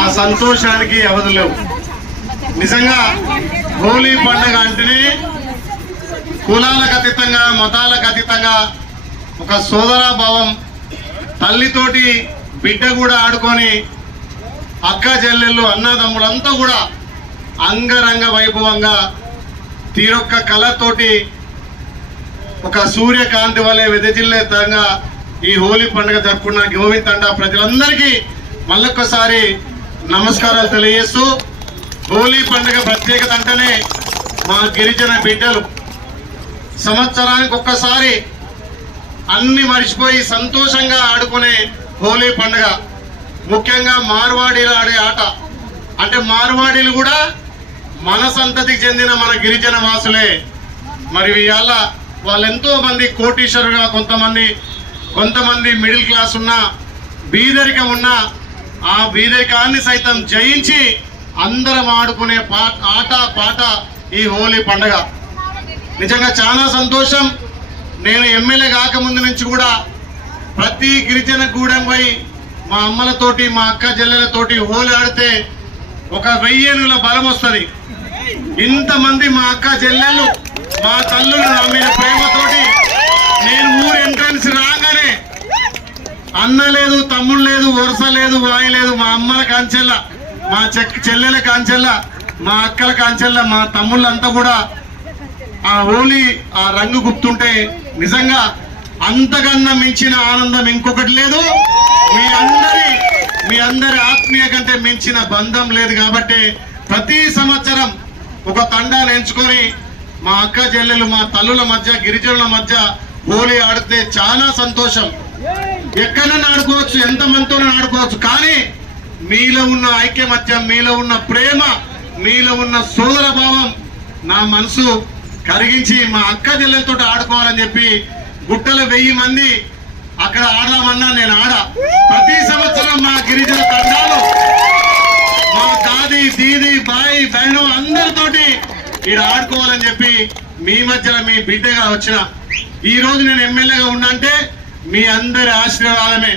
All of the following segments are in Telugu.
ఆ సంతోషానికి అవధులేవు. నిజంగా హోలీ పండుగ అంటేనే కులాలకు అతీతంగా మతాలకు అతీతంగా ఒక సోదరాభావం, తల్లితోటి బిడ్డ కూడా ఆడుకొని అక్క చెల్లెళ్ళు అన్నదమ్ములంతా కూడా అంగరంగ వైభవంగా తీరొక్క కళతోటి ఒక సూర్యకాంతి వలె వెదజిల్లేతంగా ఈ హోలీ పండుగ జరుపుకున్న గోవింద్ తండా ప్రజలందరికీ మళ్ళొక్కసారి నమస్కారాలు తెలియజేస్తూ, హోలీ పండుగ ప్రత్యేకత అంటేనే మా గిరిజన బిడ్డలు సంవత్సరానికి ఒక్కసారి అన్ని మర్చిపోయి సంతోషంగా ఆడుకునే హోలీ పండుగ. ముఖ్యంగా మార్వాడీలు ఆడే ఆట అంటే మార్వాడీలు కూడా మన సంతతికి చెందిన మన గిరిజన వాసులే. మరి ఇవాళ వాళ్ళెంతో మంది కోటీశ్వరుగా, కొంతమంది మిడిల్ క్లాస్ ఉన్నా, బీదరికం ఉన్నా ఆ బీదరికాన్ని సైతం జయించి అందరం ఆడుకునే ఆట పాట ఈ హోలీ పండుగ. నిజంగా చాలా సంతోషం. నేను ఎమ్మెల్యే కాకముందు నుంచి కూడా ప్రతి గిరిజన గూడెం పోయి మా అమ్మలతోటి మా అక్క చెల్లెలతోటి హోలీ ఆడితే ఒక 1000 ఏనుగుల బలం వస్తుంది. ఇంతమంది మా అక్క చెల్లెళ్ళు మా తల్లులు నా మీద ప్రేమతోటి నేను ఊరు ఎంట్రన్స్ రాగానే అన్న లేదు, తమ్ముడు లేదు, వరుస లేదు, వాయి లేదు, మా అమ్మల కాంచెల్ల, మా చెల్లెల కాంచెల్ల, మా అక్కల కాంచెల్ల, మా తమ్ముళ్ళంతా కూడా ఆ హోలీ ఆ రంగు గుర్తుంటే నిజంగా అంతకన్నా మించిన ఆనందం ఇంకొకటి లేదు. మీ అందరి ఆత్మీయ కంటే మించిన బంధం లేదు. కాబట్టి ప్రతి సంవత్సరం ఒక తండాన్ని ఎంచుకొని మా అక్క చెల్లెలు, మా తల్లుల మధ్య, గిరిజనుల మధ్య హోలీ ఆడితే చాలా సంతోషం. ఎక్కడైనా ఆడుకోవచ్చు, ఎంతమందితోనే ఆడుకోవచ్చు, కానీ మీలో ఉన్న ఐక్యమత్యం, మీలో ఉన్న ప్రేమ, మీలో ఉన్న సోదర భావం నా మనసు కరిగించి మా అక్క చెల్లెలతో ఆడుకోవాలని చెప్పి గుట్టల 1000 మంది అక్కడ ఆడమన్నా నేను ప్రతి సంవత్సరం మా గిరిజన తండాలు మా దాది, దీది, బాయి, బహను అందరితోటి ఇక్కడ ఆడుకోవాలని చెప్పి మీ మధ్యలో మీ బిడ్డగా వచ్చిన ఈ రోజు నేను ఎమ్మెల్యేగా ఉన్నంటే మీ అందరి ఆశీర్వాదమే.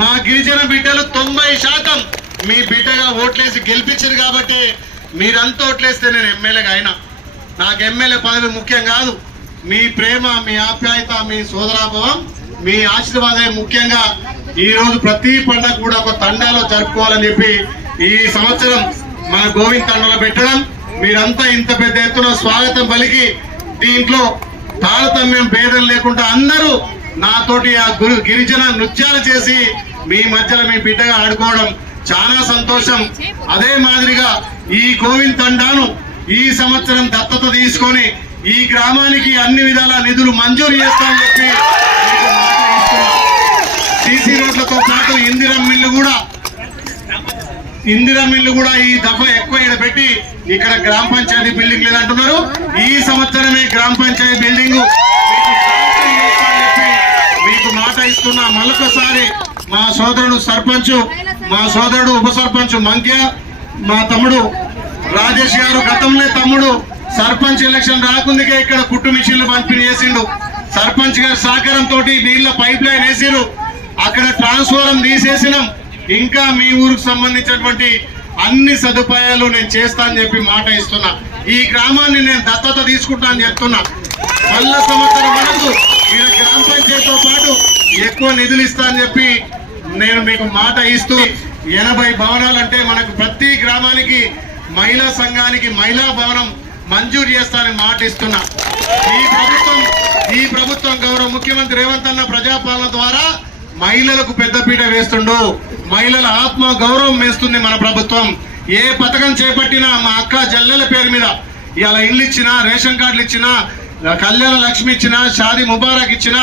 మా గిరిజన బిడ్డలు 90% మీ బిడ్డగా ఓట్లేసి గెలిపించారు కాబట్టి మీరంతా ఓట్లేస్తే నేను ఎమ్మెల్యేగా అయినా. నాకు ఎమ్మెల్యే పదవి ముఖ్యం కాదు, మీ ప్రేమ, మీ ఆప్యాయత, మీ సోదరాభావం, మీ ఆశీర్వాదం ముఖ్యంగా. ఈ రోజు ప్రతి పండుగ కూడా ఒక తండాలో జరుపుకోవాలని చెప్పి ఈ సంవత్సరం మన గోవింద్ తండాలో పెట్టడం, మీరంతా ఇంత పెద్ద ఎత్తున స్వాగతం పలికి దీంట్లో తారతమ్యం భేదం లేకుండా అందరూ నాతోటి ఆ గిరిజన నృత్యాలు చేసి మీ మధ్యలో మీ బిడ్డగా ఆడుకోవడం చాలా సంతోషం. అదే మాదిరిగా ఈ గోవింద్ తండాను ఈ సంవత్సరం దత్తత తీసుకొని ఈ గ్రామానికి అన్ని విధాల నిధులు మంజూరు చేస్తామని చెప్పి సీసీ రోడ్లతో పాటు ఇందిరా మిల్లు కూడా ఈ దఫా ఎక్కువ ఇక్కడ పెట్టి ఇక్కడ గ్రామ పంచాయతీ బిల్డింగ్ లేదంటున్నారు. ఈ సంవత్సరమే గ్రామ పంచాయతీ బిల్డింగ్ మీకు మాట ఇస్తున్నా. మళ్ళొకసారి మా సోదరుడు సర్పంచ్, మా సోదరుడు ఉప సర్పంచ్ మంక్య, మా తమ్ముడు రాజేష్ గారు గతంలో తమ్ముడు సర్పంచ్ ఎలక్షన్ రాకుందికే ఇక్కడ కుట్టు మిషన్లు పంపిణీ చేసిండు. సర్పంచ్ గారి సహకారంతో నీళ్ల పైప్ లైన్ వేసిరు, అక్కడ ట్రాన్స్ఫారం తీసేసినాం. ఇంకా మీ ఊరికి సంబంధించినటువంటి అన్ని సదుపాయాలు నేను చేస్తా అని చెప్పి మాట ఇస్తున్నా. ఈ గ్రామాన్ని నేను దత్తత తీసుకుంటా అని చెప్తున్నా. మళ్ళా సంవత్సరం వరకు మీరు గ్రామ పంచాయతీతో పాటు ఎక్కువ నిధులు ఇస్తా అని చెప్పి నేను మీకు మాట ఇస్తూ 80 భవనాలు అంటే మనకు ప్రతి గ్రామానికి మహిళా సంఘానికి మహిళా భవనం మంజూరు చేస్తానని మాట ఇస్తున్నా. ఈ ప్రభుత్వం గౌరవ ముఖ్యమంత్రి రేవంత్ అన్న ప్రజాపాలన ద్వారా మహిళలకు పెద్దపీట వేస్తుండు. మహిళల ఆత్మ గౌరవం వేస్తుంది మన ప్రభుత్వం. ఏ పథకం చేపట్టినా మా అక్క చెల్లెల పేరు మీద ఇలా ఇల్లు ఇచ్చినా, రేషన్ కార్డులు ఇచ్చినా, కళ్యాణ లక్ష్మి ఇచ్చినా, షాదీ ముబారక్ ఇచ్చినా